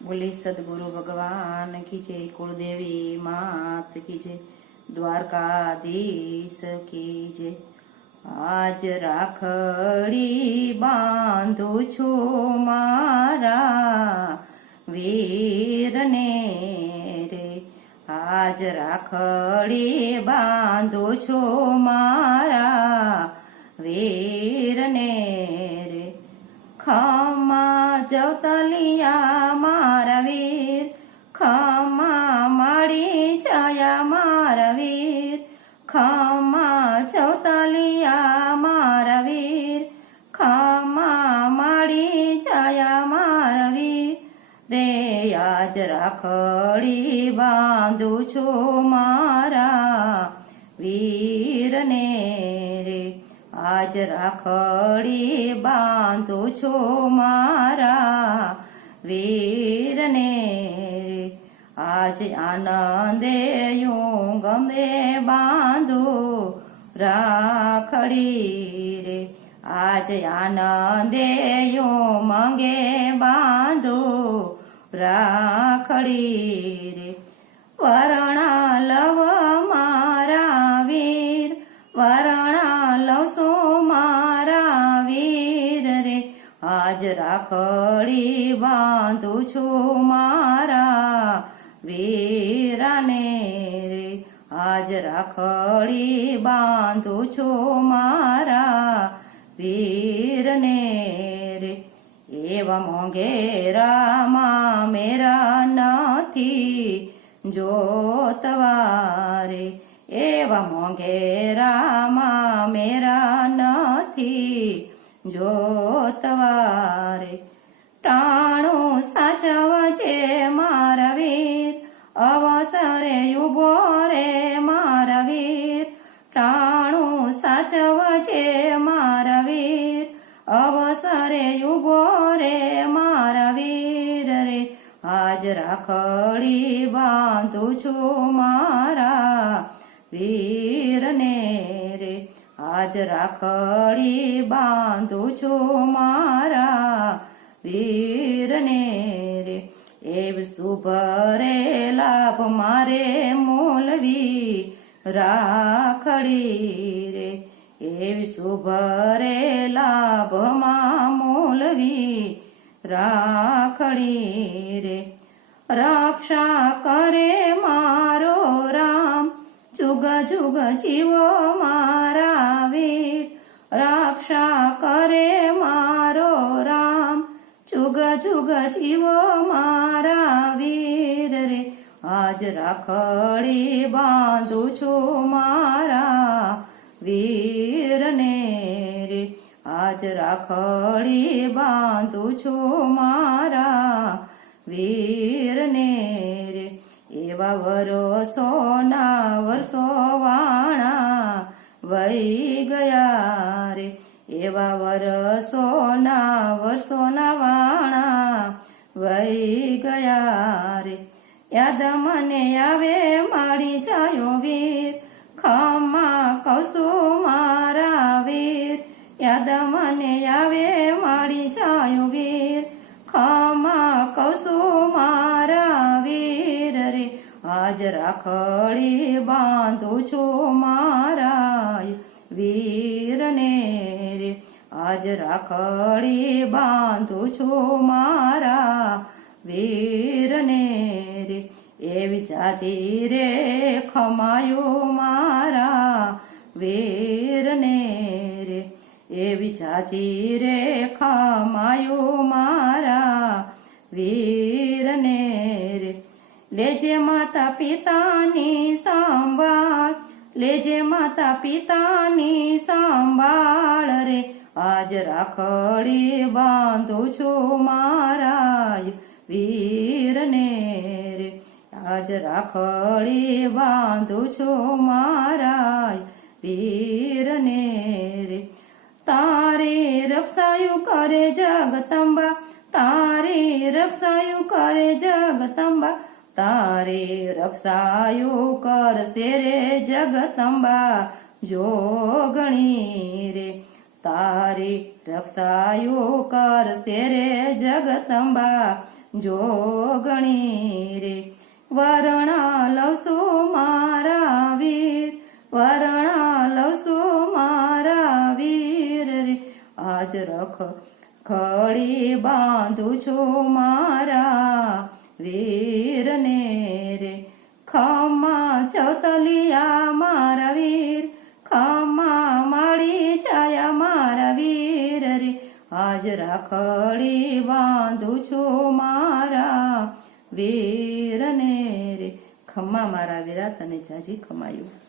बोली सदगुरु भगवान की जय, कुलदेवी मात की जय, द्वारकाधीश की जय। आज राखड़ी बांधू छो मारा वीर ने रे, आज राखड़ी बांधू छो मारा वीर ने रे, खमा जवतलिया मारा वीर, खमा माड़ी छाया मारा वीर, खमा जवतलिया मारा वीर, खमा माड़ी छाया मारा वीर रे, आज राखड़ी बांधू छो मारा वीर ने रे, आज राखड़ी बांधू छो मारा वीर ने रे, आज आनंदे यूं गमे बांधू राखड़ी रे, आज आनंदे यूं मंगे बांधू राखड़ी रे, वरणा लव मारा वीर, वरणा लव सो मारा वीर रे, आज राखड़ी बांधू छो मारा वीरा ने रे, आज राखड़ी बांधू छो मारा वीर ने रे, एवा मोंघेरा मां मेरा नथी जोतवारे, एवा मोंघेरा मां मेरा नथी जोतवारे, टाणु साचवजे मारा वीर, अवसरे उभो रे मारा वीर, टाणु साचवजे मारा वीर, अवसरे उभो रे मारा वीर रे, आज राखड़ी बांधू छो मारा वीर ने रे, आज राखड़ी बांधू छो मारा वीर ने रे, एव शुभ रे लाभ मारे मूलवी राखड़ी रे, एव शुभ रे लाभ मा मूलवी राखड़ी रे, रक्षा करे मारो राम, जुग जुग जीवो मारा वीर, रक्षा करे मारो राम, जुग जुग जीवो मारा वीर रे, आज राखड़ी बांधू छो मारा वीर ने रे, आज राखड़ी बांधू छो मारा वीर ने रे, एवा वरसो ना वर्षो वाणा वही गया रे, एवा वरसो ना वाणा वही गया रे, याद मने आवे माड़ी जायो वीर, खमा कौसु मारा वीर, याद मने आवे माड़ी जायो वीर, खमा कौसु मारा वीर रे, आज राखड़ी बांधू छो मारा वीर ने रे, आज राखड़ी बांधू छो मारा वीर ने रे, एवी चाची रे खमायो मारा वीर ने रे, एवी चाची रे खमायो मारा वीर ने रे, लेजे माता पितानी संभाळ, लेजे माता पितानी संभाळ रे, आज राखड़ी बांधू छो मारा वीर ने रे, आज राखड़ी बांधू छो मारा वीर ने रे, तारे रक्षायु करे जगदंबा, तारे रक्षायु करे जगदंबा, तारे रक्षायु करसे रे जगदंबा जोगणी रे, तारी रक्षायु करसे रे जगदंबा જોગણી રે વરણા લવશું મારા વીર વરણા લવશું મારા વીર રે આજ રખ ખડી બાંધું છું મારા વીરને રે ખમ્મા ચૌતલિયા મારા વીર ખમ્મા માળી છાયા મારા વીર રે આજ રાખડી બાંધું છું મારા વીરને રે ખમ્મા મારા વીરા તને જાજી ખમાયું.